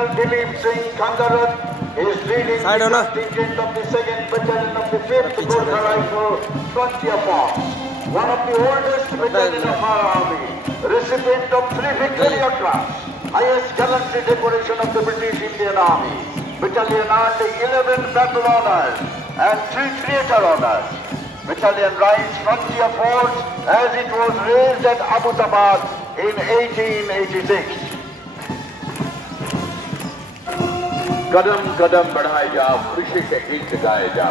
Colonel Dilip Singh Kangarat is leading the contingent of the 2nd Battalion of the 5th Gorkha Rifle Frontier Force, one of the oldest battalions of our army, recipient of 3 Victoria Cross, highest gallantry decoration of the British Indian Army. Battalion earned 11 battle honors and 3 theatre honors. Battalion rides Frontier Force as it was raised at Abbottabad in 1886. कदम कदम बढ़ाए जा खुशी के गीत गाए जा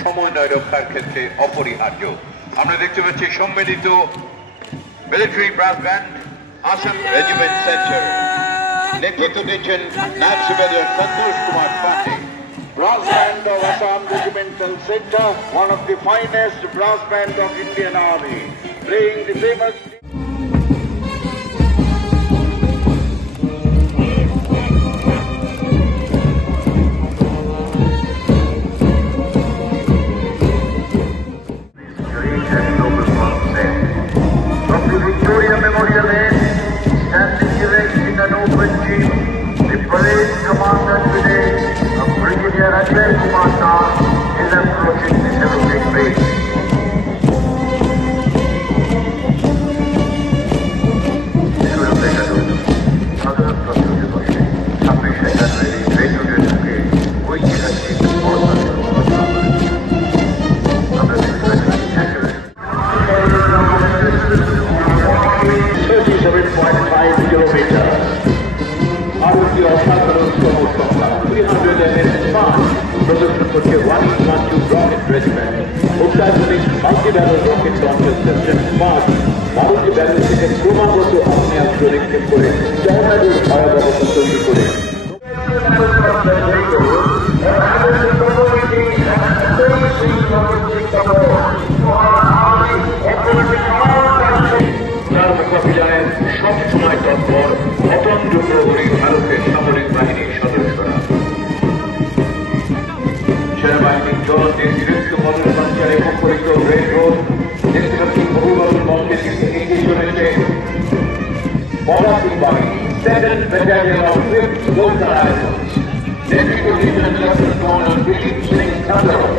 সমন্বয় রক্ষার ক্ষেত্রে অপরিহার্য আমরা দেখতে পাচ্ছি সম্মিলিত military brass band Assam regiment centre নেতৃত্ব দিচ্ছেন নায়ব সুবেদার Santosh Kumar Pandey Brass Band of Assam Regimental Center, one of the finest brass band of Indian Army, playing the famous Victoria Memorial Inn, standing erect in an open jeep, the parade commander today, Brigadier Ajay Kumar Shah, is approaching the saluting base. Multi-barrel rocket launcher system Smart, multi-barrel থেকে ক্রমাগত আগ্নেয়াস্ত্র নিক্ষেপ করে টর্নেডোর ভয়াবহতা তৈরি করে তার মোকাবিলায় সবসময় তৎপর অতন্ত্র প্রহরী ভারতের সামরিক বাহিনীর সদস্যরা সেনাবাহিনীর জলদের দীর্ঘ বদল সঞ্চারে মুখরিত রেড রোড দেশব্যাপী বহুবল মঞ্চে দিকে এগিয়ে চলেছে পলাশী বাহিনী 7th Battalion of 5th Gorkha Rifles, Deputy Lieutenant Colonel Dilip Singh Kangarat.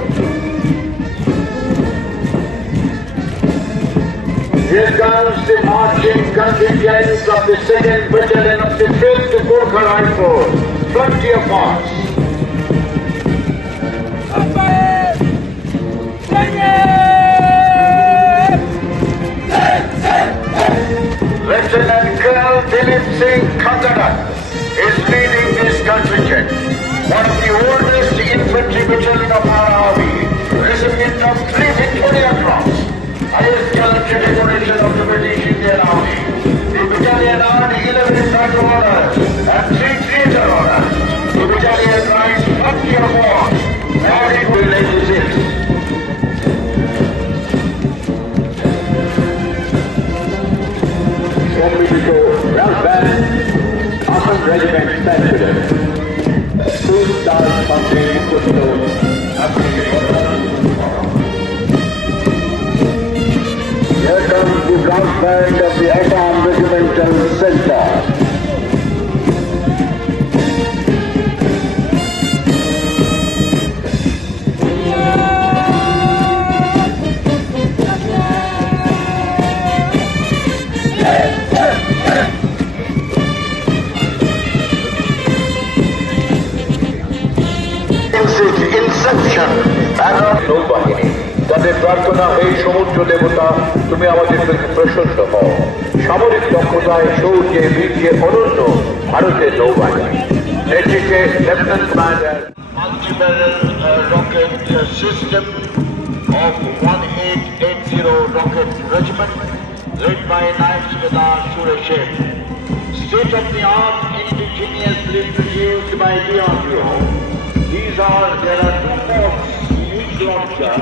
Here comes the marching contingent of the 2nd Battalion of the 5th Gorkha Rifles, Frontier Force. Lieutenant Colonel Dilip Singh Kangarat is leading this contingent, one of the oldest infantry battalion of our army, recipient of 3 Victoria Cross, highest gallantry decoration of the British Indian Army. The battalion earned 11 battle honors and 3 theatre honors. The battalion rides Frontier Force, married to 86. সম্মিলিত brass band Assam regiment centre তার সঙ্গে কথিত Here comes the brass band of the Assam Regimental Center. নৌবাহিনী তাদের প্রার্থনা এই সমুদ্র দেবতা তুমি আমাদের প্রতি প্রশস্ত হও সামরিক দক্ষতায় শৌর্যে বীর্যে অনন্য ভারতের নৌবাহিনী নেতৃত্বে lieutenant commander multi-barrel rocket system of 1880 Rocket Regiment led by Naib Subedar Suresh. State-of-the-art, indigenously produced by DRDO. There are 2 ports in each launcher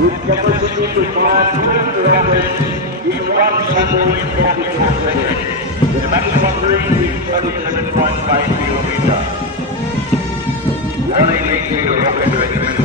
with capacity to fire 2 rockets in 1 cycle in 44 seconds. The maximum range is 37.5 kilometers. 180 Rocket Regiment.